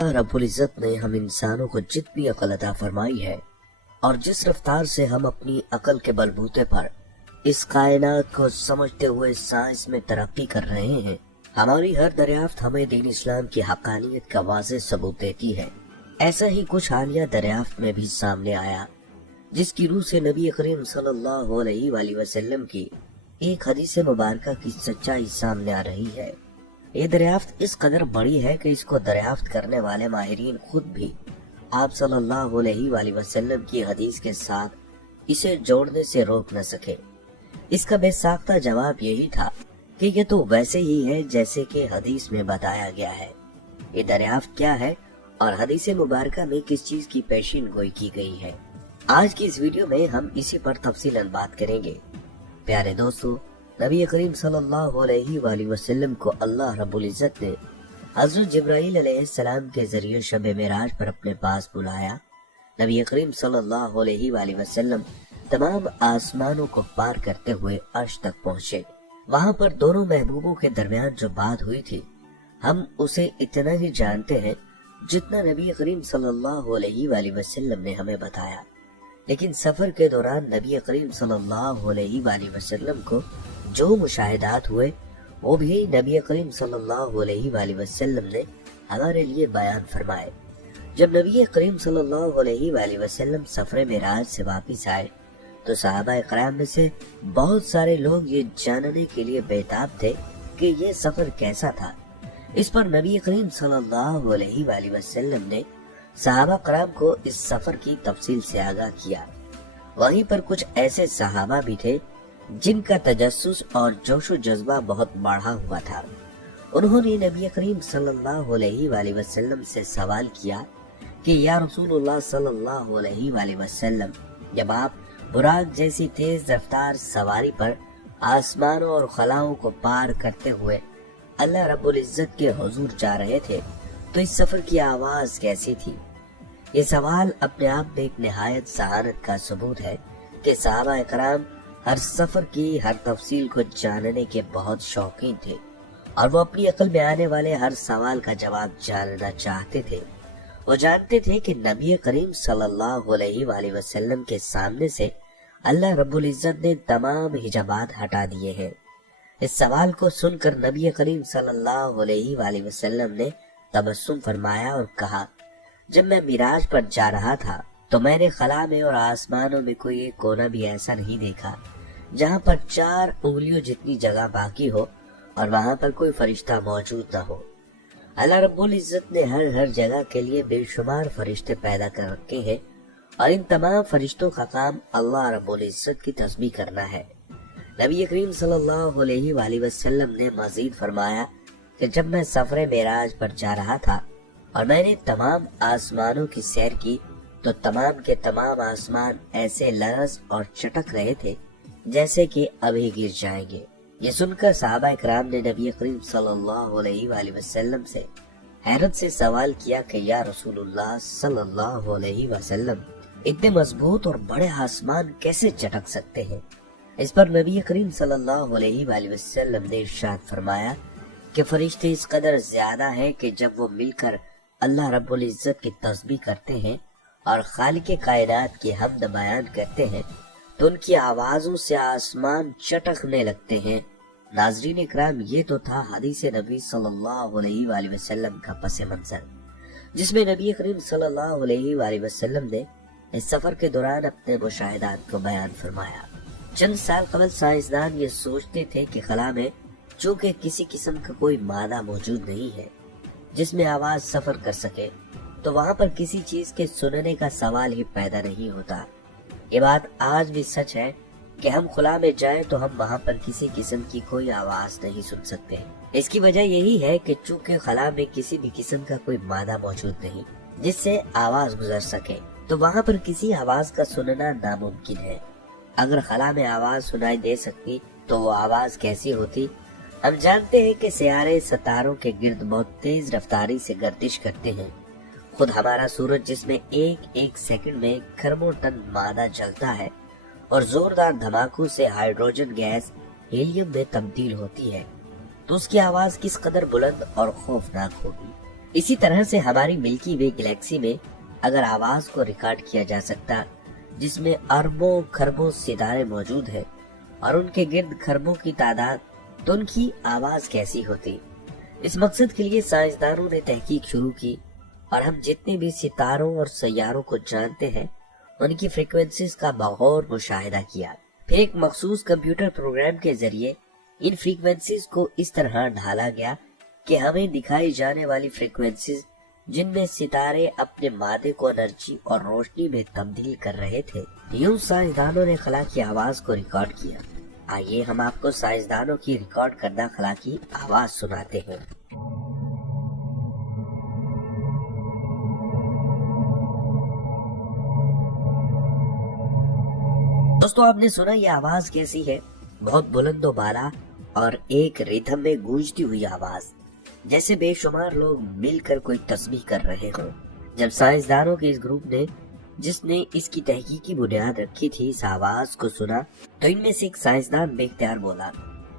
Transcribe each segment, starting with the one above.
रब्बुल इज़्ज़त ने हम इंसानों को जितनी अकल अता फरमाई है और जिस रफ्तार से हम अपनी अकल के बलबूते पर इस कायनात को समझते हुए साइंस में तरक्की कर रहे हैं, हमारी हर दरियाफ्त हमें दीन इस्लाम की हकानियत का वाज़ेह सबूत देती है। ऐसा ही कुछ हालिया दरियाफ्त में भी सामने आया, जिसकी रूह से नबी करीम सल्लल्लाहु अलैहि वसल्लम की एक हदीस मुबारका की सच्चाई सामने आ रही है। ये दरियाफ्त इस कदर बड़ी है कि इसको दरियाफ्त करने वाले माहिरीन खुद भी आप सल्लल्लाहु अलैहि वसल्लम की हदीस के साथ इसे जोड़ने से रोक न सके। इसका बेसाख्ता जवाब यही था कि ये तो वैसे ही है जैसे कि हदीस में बताया गया है। ये दरियाफ्त क्या है और हदीस मुबारका में किस चीज की पेशीन गोई की गई है, आज की इस वीडियो में हम इसी पर तफसीलन बात करेंगे। प्यारे दोस्तों, नबी करीम सल्लल्लाहु अलैहि वसल्लम को अल्लाह रब्बुल इज़्ज़त ने हज़रत जिब्राईल अलैहिस्सलाम के जरिए शब मेराज पर अपने पास बुलाया। नबी करीम सल्लल्लाहु अलैहि वसल्लम तमाम आसमानों को पार करते हुए अर्श तक पहुँचे। वहाँ पर दोनों महबूबों के दरमियान जो बात हुई थी, हम उसे इतना ही जानते हैं जितना नबी करीम सल्लल्लाहु अलैहि वसल्लम ने हमें बताया। लेकिन सफर के दौरान नबी करीम सल्लल्लाहु अलैहि वसल्लम को जो मुशाहिदात हुए वो भी नबी करीम सल्लल्लाहु अलैहि वसल्लम ने हमारे लिए बयान फरमाए। जब नबी करीम सल्लल्लाहु अलैहि वसल्लम सफर मेराज से वापस आए तो सहाबा कराम में से बहुत सारे लोग ये जानने के लिए बेताब थे कि ये सफर कैसा था। इस पर नबी करीम सल्लल्लाहु अलैहि वसल्लम ने सहाबा कराम को इस सफर की तफसील से आगाह किया। वहीं पर कुछ ऐसे सहाबा भी थे जिनका तजस्सुस और जोशो जज्बा बहुत बढ़ा हुआ था। उन्होंने नबी करीम सल्लल्लाहु अलैहि वसल्लम से सवाल किया कि या रसूलुल्लाह सल्लल्लाहु अलैहि वसल्लम, जब आप बुराक जैसी तेज रफ्तार सवारी पर आसमानों और खलाओं को पार करते हुए अल्लाह रब्बुल इज़्ज़त के हुजूर जा रहे थे तो इस सफर की आवाज कैसी थी? ये सवाल अपने आप में एक निहायत सहानत का सबूत है कि सहाबा कराम हर सफर की हर तफसील को जानने के बहुत शौकीन थे और वो अपनी अकल में आने वाले हर सवाल का जवाब जानना चाहते थे। वो जानते थे कि नबी करीम सल्लल्लाहु अलैहि वसल्लम के सामने से अल्लाह रब्बुल इज़्ज़त ने तमाम हिजाबात हटा दिए हैं। इस सवाल को सुनकर नबी करीम सल्लल्लाहु अलैहि वसल्लम ने तबस्सुम फरमाया और कहा, जब मैं मिराज पर जा रहा था तो मैंने खला में और आसमानों में कोई एक कोना भी ऐसा नहीं देखा जहाँ पर 4 उंगलियों जितनी जगह बाकी हो और वहाँ पर कोई फरिश्ता मौजूद न हो। अल्लाह रब्बुल इज़्ज़त ने हर जगह के लिए बेशुमार फरिश्ते पैदा कर रखे हैं और इन तमाम फरिश्तों का काम अल्लाह रब्बुल इज़्ज़त की तस्बीह करना है। नबी करीम सल्लल्लाहु अलैहि वसल्लम ने मजीद फरमाया कि जब मैं सफर मेराज पर जा रहा था और मैंने तमाम आसमानों की सैर की तो तमाम के तमाम आसमान ऐसे लरज़ और चटक रहे थे जैसे कि अभी गिर जाएंगे। ये सुनकर सहाबा इकराम ने नबी करीम सल्लल्लाहु अलैहि वसल्लम से हैरत से सवाल किया कि या रसूलुल्लाह सल्लल्लाहु अलैहि वसल्लम, इतने मजबूत और बड़े आसमान कैसे चटक सकते हैं? इस पर नबी करीम सल्लल्लाहु अलैहि वसल्लम ने इरशाद फरमाया कि फरिश्ते इस कदर ज्यादा हैं कि जब वो मिलकर अल्लाह रब्बुल इज़्ज़त की तस्बीह करते हैं और खालिक कायनात की हम्द बयान करते हैं तो उनकी आवाजों से आसमान चटकने लगते हैं। नाज़रीन इकराम, ये तो था हदीस नबी सल्लल्लाहु अलैहि वसल्लम का पस मंजर, जिसमें नबी करीम सल्लल्लाहु अलैहि वसल्लम ने इस सफर के दौरान अपने मुशाहिदात को बयान फरमाया। चंद साल कबल साइंसदान ये सोचते थे कि खला में चूँकि किसी किस्म का कोई मादा मौजूद नहीं है जिसमें आवाज सफर कर सके, तो वहाँ पर किसी चीज के सुनने का सवाल ही पैदा नहीं होता। ये बात आज भी सच है कि हम खुला में जाएं तो हम वहाँ पर किसी किस्म की कोई आवाज नहीं सुन सकते। इसकी वजह यही है कि चूँकि खला में किसी भी किस्म का कोई मादा मौजूद नहीं जिससे आवाज गुजर सके, तो वहाँ पर किसी आवाज का सुनना नामुमकिन है। अगर खला में आवाज सुनाई दे सकती तो वो आवाज कैसी होती? हम जानते हैं कि सियारे सितारों के गिर्द बहुत तेज रफ्तारी से गर्दिश करते हैं। खुद हमारा सूरज, जिसमें एक सेकंड में खरबों टन मादा जलता है और जोरदार धमाकों से हाइड्रोजन गैस हीलियम में तब्दील होती है, तो उसकी आवाज किस कदर बुलंद और खौफनाक होगी। इसी तरह से हमारी मिल्की वे गैलेक्सी में अगर आवाज को रिकॉर्ड किया जा सकता, जिसमें अरबों खरबों सितारे मौजूद हैं और उनके गिर्द खरबों की तादाद, तो उनकी आवाज कैसी होती। इस मकसद के लिए साइंसदानों ने तहकीक शुरू की और हम जितने भी सितारों और सैयारों को जानते हैं उनकी फ्रीक्वेंसीज का बगौर मुशाहिदा किया। फिर एक मखसूस कंप्यूटर प्रोग्राम के जरिए इन फ्रीक्वेंसीज को इस तरह ढाला गया कि हमें दिखाई जाने वाली फ्रीक्वेंसीज जिनमें सितारे अपने मादे को एनर्जी और रोशनी में तब्दील कर रहे थे, यूं साइंसदानों ने खला की आवाज को रिकॉर्ड किया। आइए हम आपको साइंसदानों की रिकॉर्ड करदा खला की आवाज सुनाते हैं। दोस्तों, आपने सुना ये आवाज कैसी है? बहुत बुलंदो बाला और एक रिदम में गूंजती हुई आवाज, जैसे बेशुमार लोग मिलकर कोई तस्बीह कर रहे हों। जब साइंसदानों के इस ग्रुप ने, जिसने इसकी तहकीकी बुनियाद रखी थी, इस आवाज को सुना तो इनमें से एक साइंसदान बेख्तियार बोला,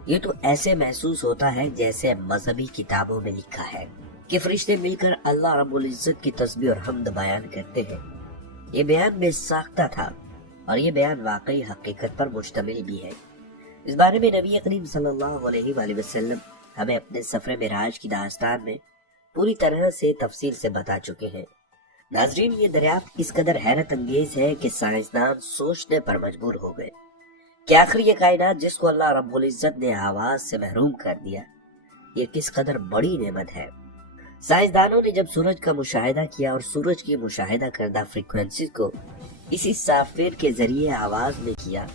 ये तो ऐसे महसूस होता है जैसे मजहबी किताबों में लिखा है कि फरिश्ते मिलकर अल्लाह रब्बुल इज्जत की तस्बीह और हम्द बयान करते हैं। ये बयान बेसाख्ता था और ये बयान वाकई हकीकत पर मुश्तमिल भी है। इस बारे में नबी करीम सल्लल्लाहु अलैहि वसल्लम हमें अपने सफर मेराज की दास्तान में पूरी तरह से तफसील से बता चुके हैं। नाजरीन, ये दरियाफ्त इस कदर हैरत अंगेज है कि साइंसदान सोचने पर मजबूर हो गए कि आखिर ये कायनात जिसको अल्लाह रब्बुल इज्जत ने आवाज से महरूम कर दिया, ये किस कदर बड़ी नेमत है। साइंसदानों ने जब सूरज का मुशाहिदा किया और सूरज की मुशाहिदा करदा फ्रीक्वेंसी को इसी सॉफ्टवेयर के जरिए आवाज में किया,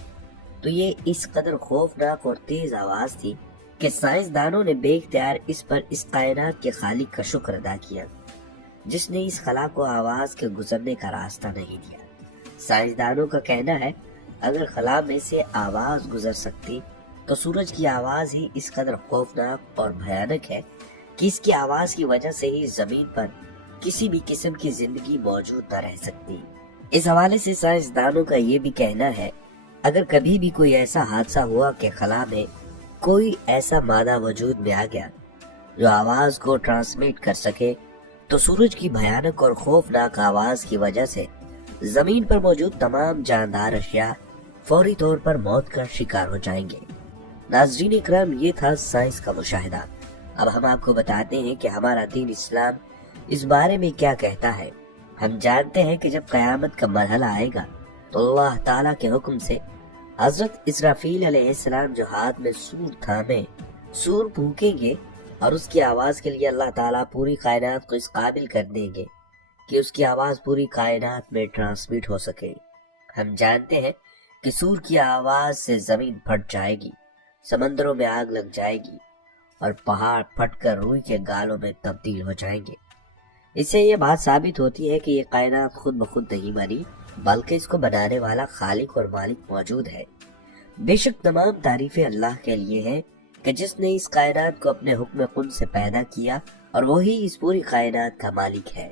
तो ये इस कदर खौफनाक और तेज आवाज थी कि साइंसदानों ने बेख्तियार इस पर इस कायनात के खालिक का शुक्र अदा किया, जिसने इस खला को आवाज के गुजरने का रास्ता नहीं दिया। साइंसदानों का कहना है, अगर खला में से आवाज गुजर सकती तो सूरज की आवाज ही इस कदर खौफनाक और भयानक है कि इसकी आवाज की वजह से ही जमीन पर किसी भी किस्म की जिंदगी मौजूद न रह सकती। इस हवाले से साइंसदानों का ये भी कहना है, अगर कभी भी कोई ऐसा हादसा हुआ कि खला में कोई ऐसा मादा वजूद में आ गया जो आवाज को ट्रांसमिट कर सके, तो सूरज की भयानक और खौफनाक आवाज की वजह से जमीन पर मौजूद तमाम जानदार अशिया फौरी तौर पर मौत का शिकार हो जाएंगे। नाज़रीन इकराम, ये था साइंस का मुशाहिदा। अब हम आपको बताते हैं कि हमारा दीन इस्लाम इस बारे में क्या कहता है। हम जानते हैं कि जब कयामत का मरहला आएगा तो अल्लाह ताला के हुक्म से हजरत इसराफील अलैहिस्सलाम जो हाथ में सूर थामे सूर फूकेंगे और उसकी आवाज के लिए अल्लाह ताला पूरी कायनात को इस काबिल कर देंगे कि उसकी आवाज पूरी कायनात में ट्रांसमिट हो सके। हम जानते हैं कि सूर की आवाज से जमीन फट जाएगी, समंदरों में आग लग जाएगी और पहाड़ फटकर रूई के गालों में तब्दील हो जाएंगे। इससे ये बात साबित होती है कि ये कायनात खुद ब खुद नहीं बनी, बल्कि इसको बनाने वाला खालिक और मालिक मौजूद है। बेशक तमाम तारीफें अल्लाह के लिए हैं कि जिसने इस कायनात को अपने हुक्म खुद से पैदा किया और वही इस पूरी कायनात का मालिक है।